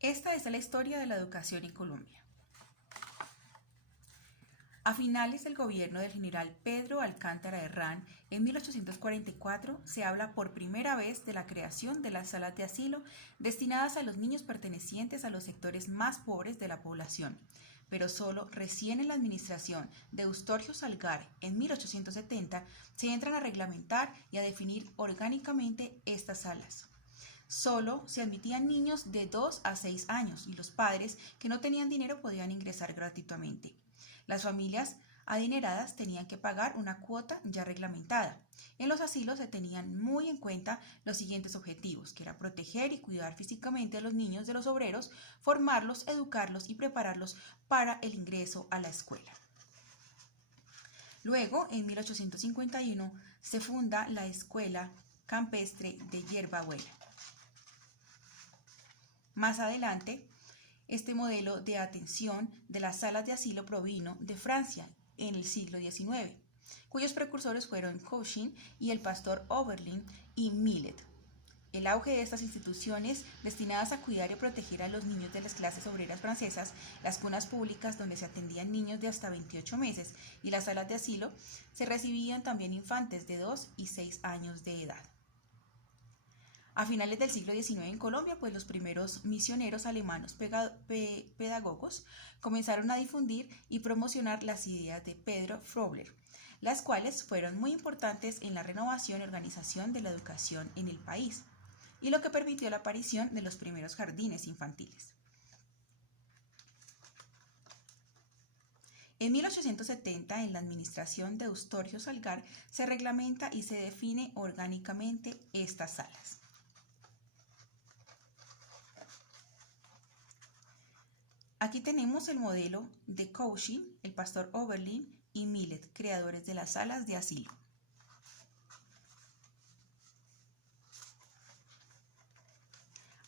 Esta es la historia de la educación en Colombia. A finales del gobierno del general Pedro Alcántara Herrán, en 1844, se habla por primera vez de la creación de las salas de asilo destinadas a los niños pertenecientes a los sectores más pobres de la población. Pero solo recién en la administración de Eustorgio Salgar, en 1870, se entran a reglamentar y a definir orgánicamente estas salas. Solo se admitían niños de 2 a 6 años y los padres que no tenían dinero podían ingresar gratuitamente. Las familias adineradas tenían que pagar una cuota ya reglamentada. En los asilos se tenían muy en cuenta los siguientes objetivos, que era proteger y cuidar físicamente a los niños de los obreros, formarlos, educarlos y prepararlos para el ingreso a la escuela. Luego, en 1851, se funda la Escuela Campestre de Yerbabuena. Más adelante, este modelo de atención de las salas de asilo provino de Francia en el siglo XIX, cuyos precursores fueron Cauchy y el pastor Oberlin y Millet. El auge de estas instituciones destinadas a cuidar y proteger a los niños de las clases obreras francesas, las cunas públicas donde se atendían niños de hasta 28 meses y las salas de asilo, se recibían también infantes de 2 y 6 años de edad. A finales del siglo XIX en Colombia, pues los primeros misioneros alemanes pedagogos comenzaron a difundir y promocionar las ideas de Pedro Froebel, las cuales fueron muy importantes en la renovación y organización de la educación en el país, y lo que permitió la aparición de los primeros jardines infantiles. En 1870, en la administración de Eustorgio Salgar, se reglamenta y se define orgánicamente estas salas. Aquí tenemos el modelo de Cauchy, el pastor Oberlin y Millet, creadores de las salas de asilo.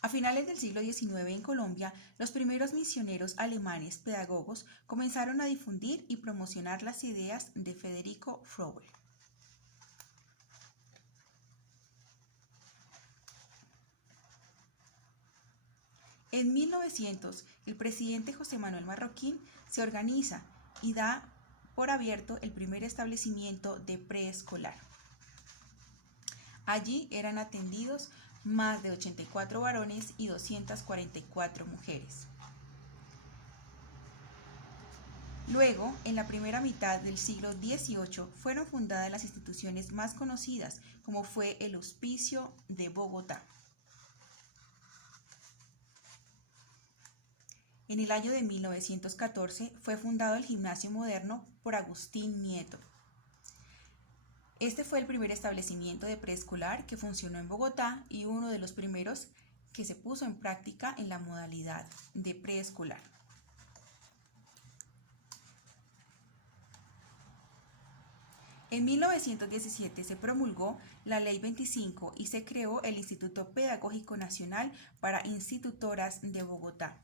A finales del siglo XIX en Colombia, los primeros misioneros alemanes pedagogos comenzaron a difundir y promocionar las ideas de Federico Froebel. En 1900, el presidente José Manuel Marroquín se organiza y da por abierto el primer establecimiento de preescolar. Allí eran atendidos más de 84 varones y 244 mujeres. Luego, en la primera mitad del siglo XVIII, fueron fundadas las instituciones más conocidas, como fue el Hospicio de Bogotá. En el año de 1914 fue fundado el Gimnasio Moderno por Agustín Nieto. Este fue el primer establecimiento de preescolar que funcionó en Bogotá y uno de los primeros que se puso en práctica en la modalidad de preescolar. En 1917 se promulgó la Ley 25 y se creó el Instituto Pedagógico Nacional para Institutoras de Bogotá,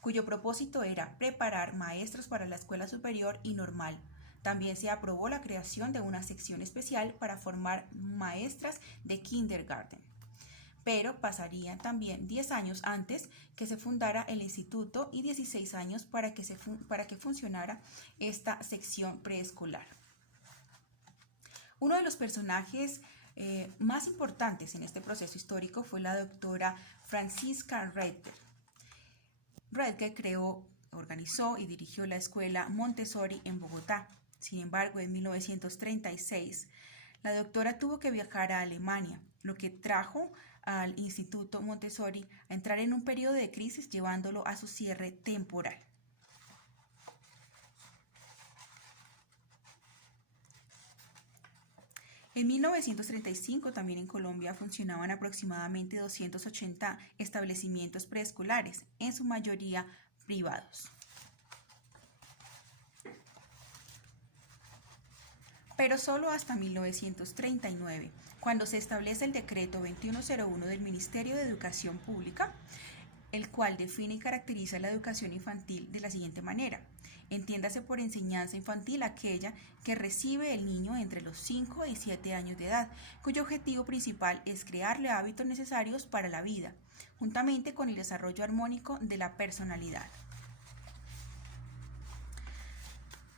cuyo propósito era preparar maestros para la escuela superior y normal. También se aprobó la creación de una sección especial para formar maestras de kindergarten. Pero pasarían también 10 años antes que se fundara el instituto y 16 años para que funcionara esta sección preescolar. Uno de los personajes más importantes en este proceso histórico fue la doctora Francisca Redker. Redker creó, organizó y dirigió la escuela Montessori en Bogotá. Sin embargo, en 1936, la doctora tuvo que viajar a Alemania, lo que trajo al Instituto Montessori a entrar en un periodo de crisis, llevándolo a su cierre temporal. En 1935 también en Colombia funcionaban aproximadamente 280 establecimientos preescolares, en su mayoría privados. Pero solo hasta 1939, cuando se establece el decreto 2101 del Ministerio de Educación Pública, el cual define y caracteriza la educación infantil de la siguiente manera. Entiéndase por enseñanza infantil aquella que recibe el niño entre los 5 y 7 años de edad, cuyo objetivo principal es crearle hábitos necesarios para la vida, juntamente con el desarrollo armónico de la personalidad.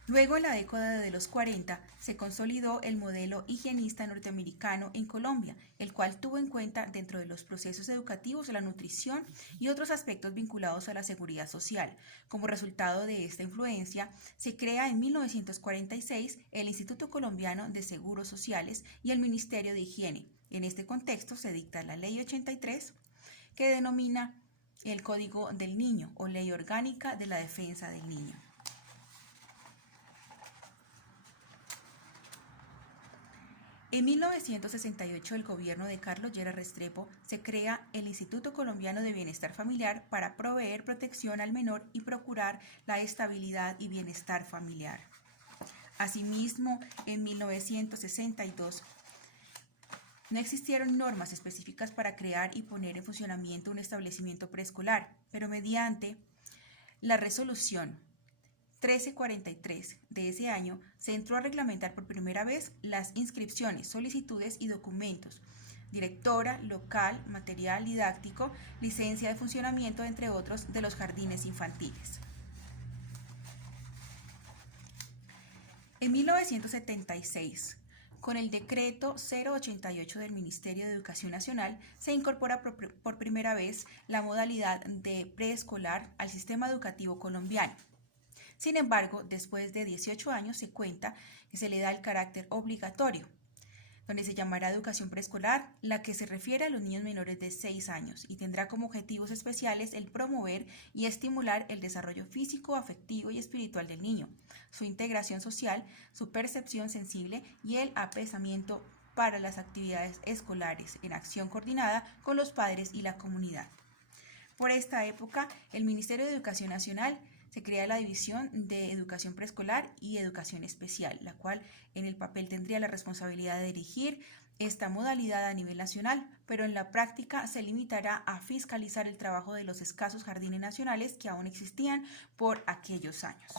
Luego, en la década de los 40, se consolidó el modelo higienista norteamericano en Colombia, el cual tuvo en cuenta dentro de los procesos educativos la nutrición y otros aspectos vinculados a la seguridad social. Como resultado de esta influencia, se crea en 1946 el Instituto Colombiano de Seguros Sociales y el Ministerio de Higiene. En este contexto se dicta la Ley 83, que denomina el Código del Niño o Ley Orgánica de la Defensa del Niño. En 1968, el gobierno de Carlos Lleras Restrepo se crea el Instituto Colombiano de Bienestar Familiar para proveer protección al menor y procurar la estabilidad y bienestar familiar. Asimismo, en 1962, no existieron normas específicas para crear y poner en funcionamiento un establecimiento preescolar, pero mediante la resolución 1343 de ese año, se entró a reglamentar por primera vez las inscripciones, solicitudes y documentos, directora, local, material didáctico, licencia de funcionamiento, entre otros, de los jardines infantiles. En 1976, con el decreto 088 del Ministerio de Educación Nacional, se incorpora por primera vez la modalidad de preescolar al sistema educativo colombiano. Sin embargo, después de 18 años se cuenta que se le da el carácter obligatorio, donde se llamará educación preescolar, la que se refiere a los niños menores de 6 años y tendrá como objetivos especiales el promover y estimular el desarrollo físico, afectivo y espiritual del niño, su integración social, su percepción sensible y el apesamiento para las actividades escolares en acción coordinada con los padres y la comunidad. Por esta época, el Ministerio de Educación Nacional se crea la División de Educación Preescolar y Educación Especial, la cual en el papel tendría la responsabilidad de dirigir esta modalidad a nivel nacional, pero en la práctica se limitará a fiscalizar el trabajo de los escasos jardines nacionales que aún existían por aquellos años.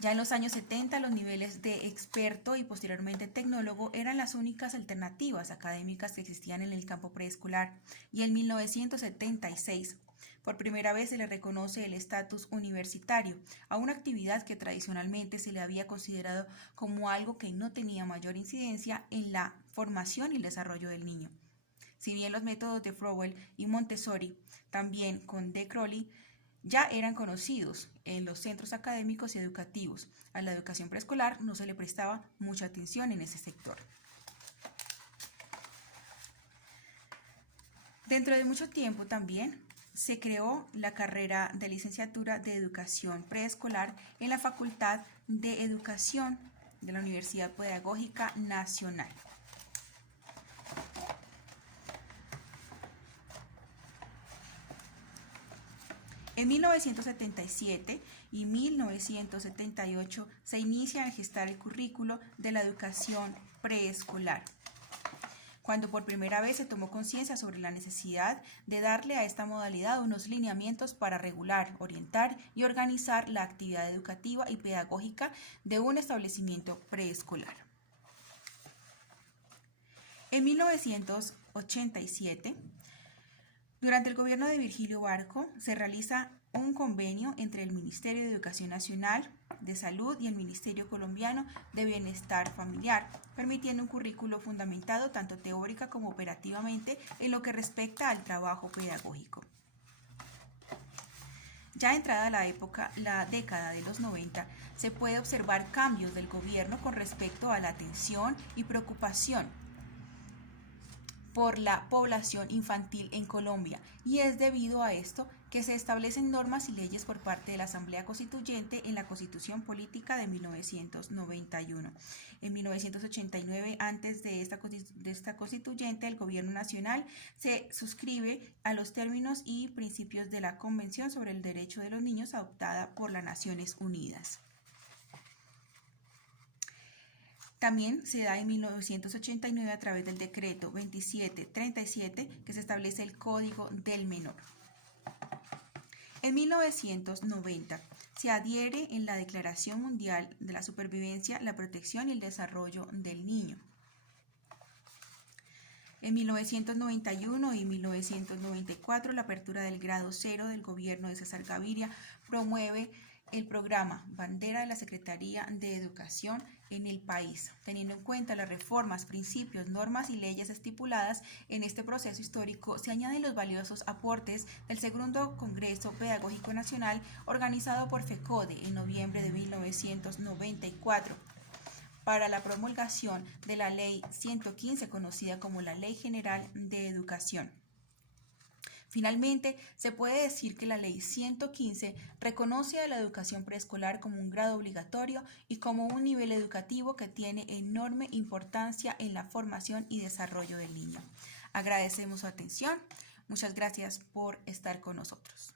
Ya en los años 70, los niveles de experto y posteriormente tecnólogo eran las únicas alternativas académicas que existían en el campo preescolar, y en 1976 por primera vez se le reconoce el estatus universitario a una actividad que tradicionalmente se le había considerado como algo que no tenía mayor incidencia en la formación y el desarrollo del niño. Si bien los métodos de Froebel y Montessori, también con De Crowley, ya eran conocidos en los centros académicos y educativos, a la educación preescolar no se le prestaba mucha atención en ese sector. Dentro de mucho tiempo también se creó la carrera de licenciatura de educación preescolar en la Facultad de Educación de la Universidad Pedagógica Nacional. En 1977 y 1978 se inicia a gestar el currículo de la educación preescolar, cuando por primera vez se tomó conciencia sobre la necesidad de darle a esta modalidad unos lineamientos para regular, orientar y organizar la actividad educativa y pedagógica de un establecimiento preescolar. En 1987, durante el gobierno de Virgilio Barco, se realiza un convenio entre el Ministerio de Educación Nacional, de Salud y el Ministerio Colombiano de Bienestar Familiar, permitiendo un currículo fundamentado tanto teórica como operativamente en lo que respecta al trabajo pedagógico. Ya entrada la década de los 90, se puede observar cambios del gobierno con respecto a la atención y preocupación por la población infantil en Colombia, y es debido a esto que se establecen normas y leyes por parte de la Asamblea Constituyente en la Constitución Política de 1991. En 1989, antes de esta constituyente, el Gobierno Nacional se suscribe a los términos y principios de la Convención sobre el Derecho de los Niños adoptada por las Naciones Unidas. También se da en 1989 a través del decreto 2737 que se establece el Código del Menor. En 1990 se adhiere en la Declaración Mundial de la Supervivencia, la Protección y el Desarrollo del Niño. En 1991 y 1994, la apertura del grado 0 del gobierno de César Gaviria promueve el programa Bandera de la Secretaría de Educación en el país, teniendo en cuenta las reformas, principios, normas y leyes estipuladas en este proceso histórico. Se añaden los valiosos aportes del segundo Congreso Pedagógico Nacional organizado por FECODE en noviembre de 1994. Para la promulgación de la Ley 115, conocida como la Ley General de Educación. Finalmente, se puede decir que la Ley 115 reconoce a la educación preescolar como un grado obligatorio y como un nivel educativo que tiene enorme importancia en la formación y desarrollo del niño. Agradecemos su atención. Muchas gracias por estar con nosotros.